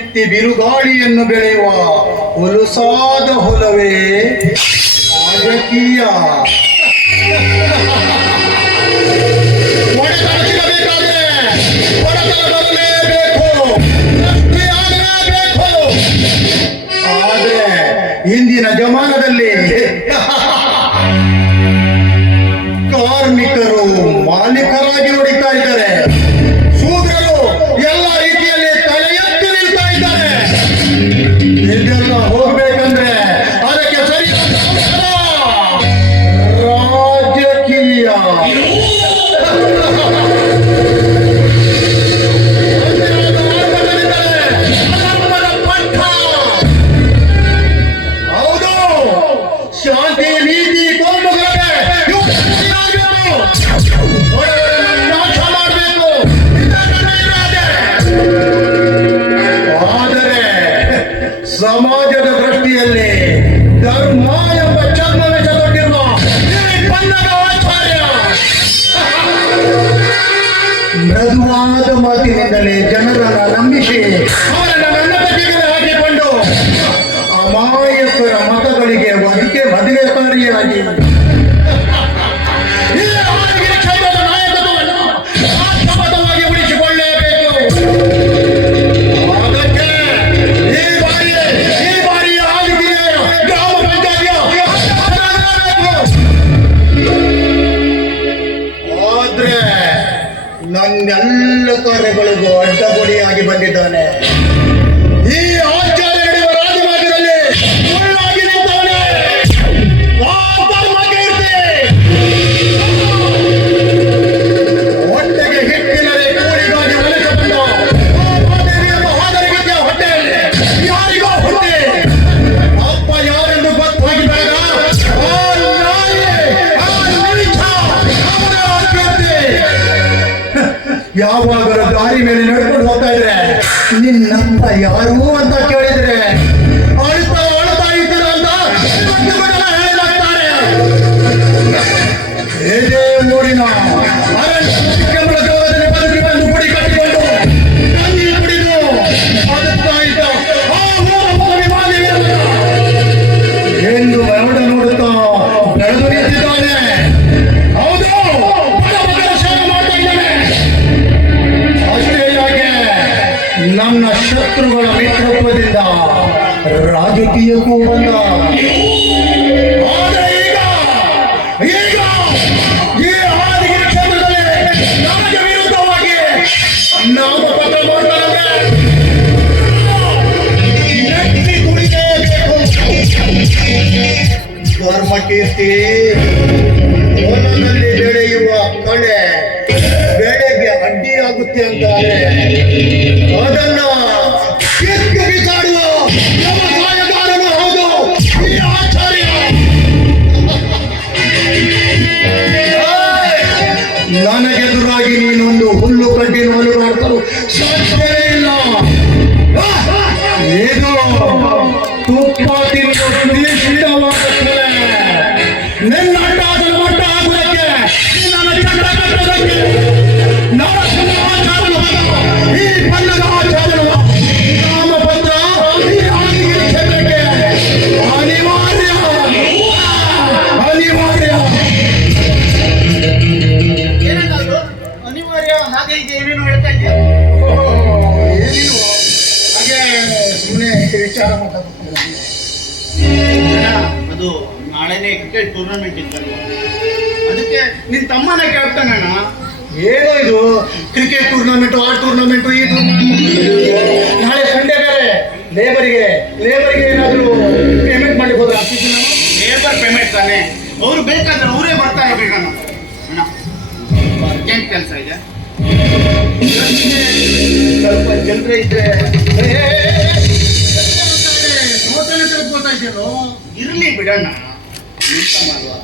ನಿತ್ಯ ಬಿರುಗಾಳಿಯನ್ನು ಬೆಳೆಯುವ ಹುಲುಸಾದ ಹೊಲವೇ? ರಾಜಕೀಯ. ಆದ್ರೆ ಇಂದಿನ ಜಮಾನದಲ್ಲಿ ಧರ್ಮ ಎಂಬ ಚರ್ಮವೆಸಗೊಂಡಿರುವ ಈ ಬಣ್ಣದ ಆಚಾರ್ಯ ಮೃದುವಾದ ಮಾತಿನಿಂದಲೇ ಜನರನ್ನ ನನ್ನೆಲ್ಲ ತೊರೆಗಳಿಗೂ ಅಡ್ಡಗೊಡಿಯಾಗಿ ಬಂದಿದ್ದಾನೆ. ಯಾವಾಗಲೂ ದಾರಿ ಮೇಲೆ ನಡ್ಕೊಂಡು ಹೋಗ್ತಾ ಇದ್ರೆ ನಿನ್ನಂತ ಯಾರು ಅಂತ ಕೇಳಿದ್ರೆ ಮಾಡ್ತಾರೆ ಬಂದ. ಹೊಲದಲ್ಲಿ ಬೆಳೆಯುವ ಮಳೆ ಬೆಳೆಗೆ ಅಡ್ಡಿಯಾಗುತ್ತೆ ಅಂತಾರೆ. ಅದನ್ನ ನನಗೆದುರಾಗಿ ನೀನೊಂದು ಹುಲ್ಲು ಕಡ್ಡಿ ನೋಲು ಮಾಡ್ತಾರು ಅದು ನಾಳೆನೇ ಕ್ರಿಕೆಟ್ ಟೂರ್ನಮೆಂಟ್ ಇತ್ತಲ್ವ? ಅದಕ್ಕೆ ನಿನ್ ತಮ್ಮನೇ ಕ್ಯಾಪ್ಟನ್ ಅಣ್ಣ? ಏನೋ ಇದು? ಕ್ರಿಕೆಟ್ ಟೂರ್ನಮೆಂಟ್ ಆ ಟೂರ್ನಮೆಂಟ್ ಈ ಟೂರ್ನಮೆಂಟ್ ನಾಳೆ ಸಂಡೇ ಬೇರೆ. ಲೇಬರಿಗೆ ಲೇಬರಿಗೆ ಏನಾದರೂ ಪೇಮೆಂಟ್ ಮಾಡಿ ಹೋದ್ರೆ ಲೇಬರ್ ಪೇಮೆಂಟ್ ತಾನೆ? ಅವ್ರು ಬೇಕಾದ್ರೆ ಅವರೇ ಬರ್ತಾ ಇರ್ಬೇಕಣ್ಣ ಅಣ್ಣ. ಅರ್ಜೆಂಟ್ ಕೆಲಸ ಇದೆ. ಸ್ವಲ್ಪ ಜನರೇ ಇದ್ರೆ ပြရနာမိသမ္မာရော